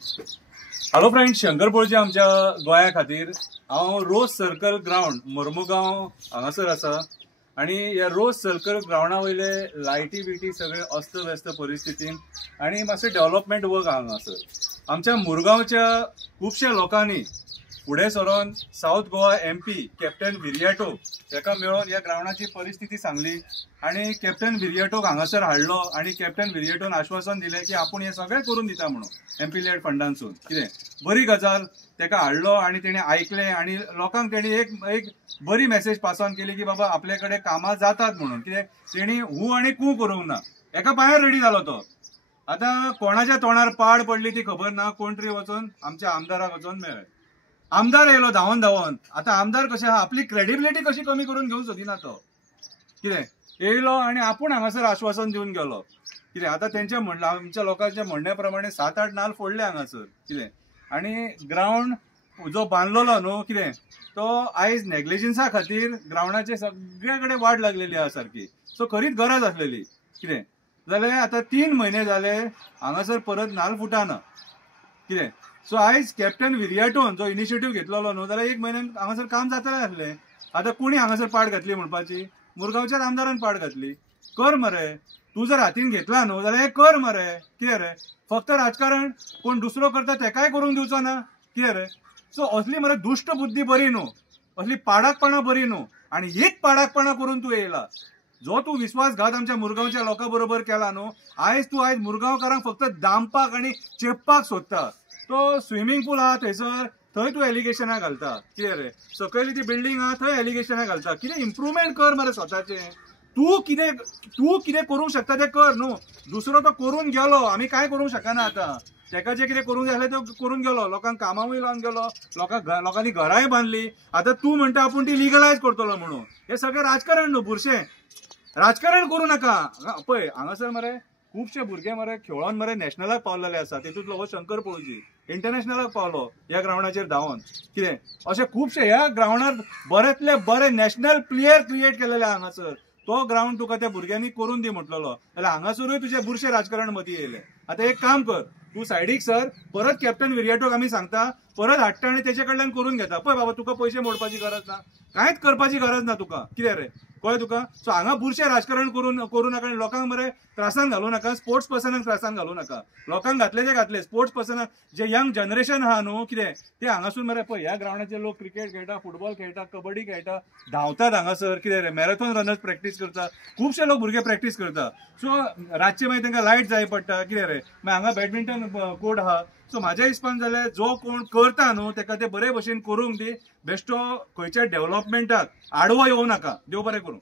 Hello friend, Shankar पळजी आमच्या गोंया खातीर हांव रोज सर्कल ग्राउंड मोर्मुगांव हांगासर आसा आणि ह्या रोज सर्कल ग्राउंडा वयले लायटी बिटी सगळे अस्त व्यस्त परिस्थितीन आणि मातशें डेव्हलपमेंट वर्क हांगासर आमच्या मुरगांवच्या खुबश्या लोकांनी फुडें सरून south Goa MP captain Viriato हेका मेळोन ह्या ग्राउंडाची परिस्थिती सांगली आणि कॅप्टन विरियाटोक हांगासर हाडलो आणि कॅप्टन विरियाटोन आश्वासन दिलें की आपूण हे सगळें करून दिता म्हणून MP लेड फंडांसून कितें बरी गजाल तेका हाडलो आणि तेणे ऐकलें आणि लोकांक तेणी एक बरी मेसेज पास ऑन केली की बाबा आपले कडेन कामां जातात म्हणून कितें तेणी हू आणि कू करूंक ना एका पांयार रेडी जालो तो। आता कोणाच्या तोंडार पाड पडली ती खबर ना, कोण तरी वचून आमच्या आमदाराक वचून मेळ्ळे। आमदार येयलो धांवन धांवन। आता आमदार कशें आहा, आपली क्रेडिबिलिटी कशी कमी करून घेवंक सोदिना तो कितें येयलो आणि आपूण हांगासर आश्वासन दिवन गेलो कितें। आता तेंच्या आमच्या लोकांच्या म्हणण्या प्रमाणे 7-8 नाल्ल फोडले हांगासर कितें आणि ग्राउंड जो बांदलेलो न्हू कितें तो आयज नेग्लिजन्सा खातीर ग्राउंडाचे सगळे कडेन वाट लागलेली आहा सारकी। सो खरीच गरज आसलेली कितें जाल्यार आता 3 म्हयने जाले हांगासर परत नाल्ल फुटाना कितें। सो आयज कॅप्टन विरियाटोन जो इनिशिएटिव्ह घेतलेलो न्हू जाल्यार 1 म्हयन्यान हांगासर काम जातलें आसलें। आता कोणी हांगासर पाड घातली म्हणपाची, मुरगांवच्याच आमदारान पाड घातली। कर मरे, तू जर हातीन घेतला न्हू जाल्यार हे कर मरे कितें रे, फक्त राजकारण कोण दुसरो करता तेकाय करूंक दिवचो ना कितें रे। सो असली मरे दुष्ट बुद्धी बरी न्हू, असली पाडाकपणां बरी न्हू आणि हीच पाडाकपणां करून तू येयला। जो तू विश्वासघात आमच्या मुरगांवच्या लोकां बरोबर केला न्हू, आयज मुरगांवकारांक फक्त दामपाक आणि चेपपाक सोदता। तो स्विमींग पूल आहा थंयसर, थंय तू एलिगेशनां घालता कितें रे, सकयली ती बिल्डींग आहा थंय एलिगेशनां घालता। कितें इम्प्रुवमेंट कर मरे स्वताचें, तू कितें करूंक शकता तें कर न्हू। दुसरो तो करून गेलो, आमी काय करूंक शकना आता। तेका जे कितें करूंक जाय आसलें तें करून गेलो, लोकांक कामांकूय लावन गेलो, लोकांनी घरांय बांदली। आता तू म्हणटा आपूण ती लिगलायज करतलो म्हणून, हे सगळें राजकारण न्हू, बुरशें राजकारण करूं नाका। पळय हांगासर मरे खुबशे भुरगे मरे खेळोन मरे नॅशनलाक पावलेले आसा, तितूंतलो हो शंकर पळजी इंटरनॅशनलाक पावलो ह्या ग्राउंडाचेर धांवन कितें। अशे खुबशे ह्या ग्राउंडार बरेंतले बरे नॅशनल प्लेयर क्रिएट केलेले हांगासर। तो ग्राउंड तुका त्या भुरग्यांनी करून दी म्हटलेलो जाल्यार हांगासरूय तुजे बुरशे राजकारण मदीं येयले। आता एक काम कर, तू सायडीक सर, परत कॅप्टन विरियाटोक आमी सांगता परत हाडटा आणि तेचे कडल्यान करून घेता। पळय बाबा, तुका पयशे मोडपाची गरज ना, कांयच करपाची गरज ना तुका कितें रे, कळ्ळें तुका। सो हांगा बुरशें राजकारण करूं नाका आणि लोकांक मरे त्रासान घालूं नाका, स्पोर्ट्स पर्सनाक त्रासान घालूं नाका। लोकांक घातले ते घातले, स्पोर्ट्स पर्सनाक जे यंग जनरेशन आहा न्हू कितें ते हांगासून मरे पळय ह्या ग्राउंडाचेर लोक क्रिकेट खेळटा, फुटबॉल खेळटा, कबड्डी खेळटा, धांवतात हांगासर कितें रे, मॅरेथॉन रनर्स प्रॅक्टीस करता, खुबशे लोक भुरगे प्रॅक्टीस करता। सो रातचे मागीर तांकां लायट जाय पडटा कितें रे, मागीर हांगा बॅडमिंटन कोर्ट आहा। सो म्हाज्या हिसपान जाल्यार जो कोण करता न्हू तेका ते बरे भशेन करूंक दी, बेश्टो खंयच्या डेव्हलपमेंटाक आडवो येवं नाका। देव बरें करूं।